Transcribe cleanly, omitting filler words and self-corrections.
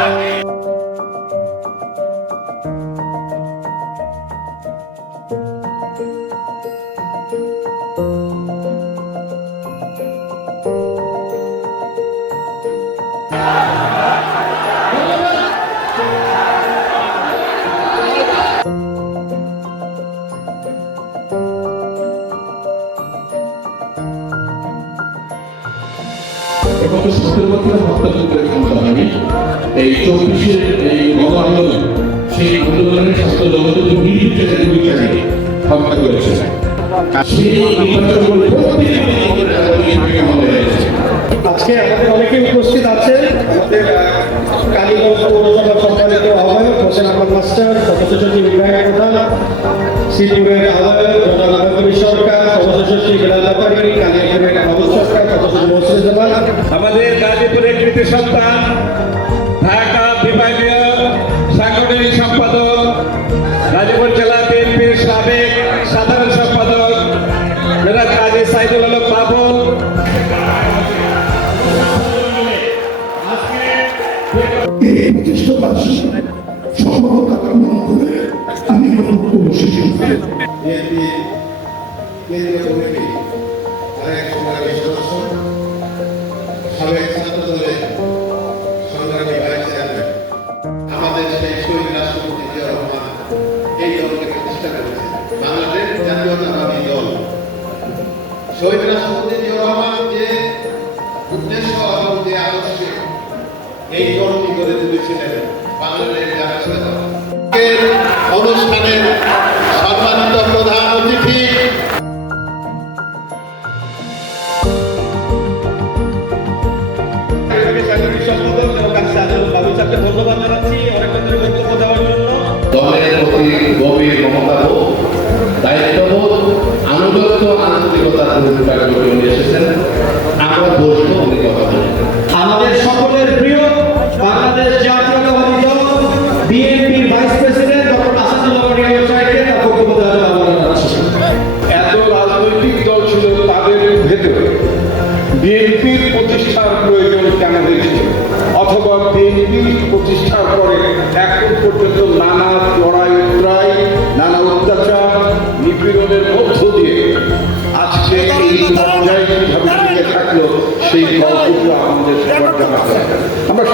গত 17 বছরের হত্যাযজ্ঞের ক্ষমতা হয়নি। এই 24-এর এই গণ আন্দোলন, সেই আন্দোলনের ছাত্র জগতের নির্বিচারে হত্যা করেছে। আজকে আমাদের অনেকে উপস্থিত আছে। আমাদের কালীগঞ্জ পৌরসভার সম্মানিত আহ্বায়ক হোসেন আহমদ মাস্টার, সদস্য সচিব ইব্রাহিম প্রধান, শ্রীপুরের আহ্বায়ক জনাব আহমদ সরকার, সদস্য সচিব বিলাল ব্যাপারী, কালিয়াপুরের আহমদ সরকার, সদস্য সচিব মোহসিন জামান, আমাদের গাজীপুরের কৃতি সন্তান ঢাকা বিভাগীয় সাংগঠনিক সম্পাদক, গাজীপুর জেলা বিএনপির সাবেক সাধারণ সম্পাদক জনাব কাজী সাইদুল আলম বাবু, আমি আমাদের সেই শহীদ রাষ্ট্রপতি জিয়া রহমান এই দলকে প্রতিষ্ঠা করেছেন, বাংলাদেশ জাতীয়তাবাদী দল। শহীদ রাষ্ট্রপতি জিয়া রহমান যে উদ্দেশ্য এবং যে আদর্শে এই দলটি গড়ে তুলেছিলেন, বাংলাদেশ জাতীয়তাবাদী অনুষ্ঠানের সম্মানিত প্রধান অতিথি ধন্যবাদ জানাচ্ছি অনেক বক্তব্য দেওয়ার জন্য। দলের প্রতি গভীর মমতাবোধ, দায়িত্ববোধ, আনুগত্য, আন্তরিকতার ভূমিকা গড়ে নিয়ে এসেছেন। আমরা বলবো উনি কথা বলেন। আমাদের সকলের প্রিয় বাংলাদেশ জাতীয়তাবাদী দল বিএনপির vice president doctor Asadullah Riaz সাহেবকে তার বক্তব্য দেওয়ার জন্য আমন্ত্রণ জানাচ্ছি। এত রাজনৈতিক দল ছিল তাদের ভেতরে বিএনপির প্রতিষ্ঠার প্রয়োজন কেন হয়েছিল, অথবা বিএনপি প্রতিষ্ঠার পরে এখন পর্যন্ত নানা লড়াই উত্তরাই, নানা অত্যাচার নিপীড়নের মধ্য দিয়ে আজকে এই পর্যায়ে কিভাবে টিকে থাকলো সেই গল্পটা আমাদের সবার জানা। আমরা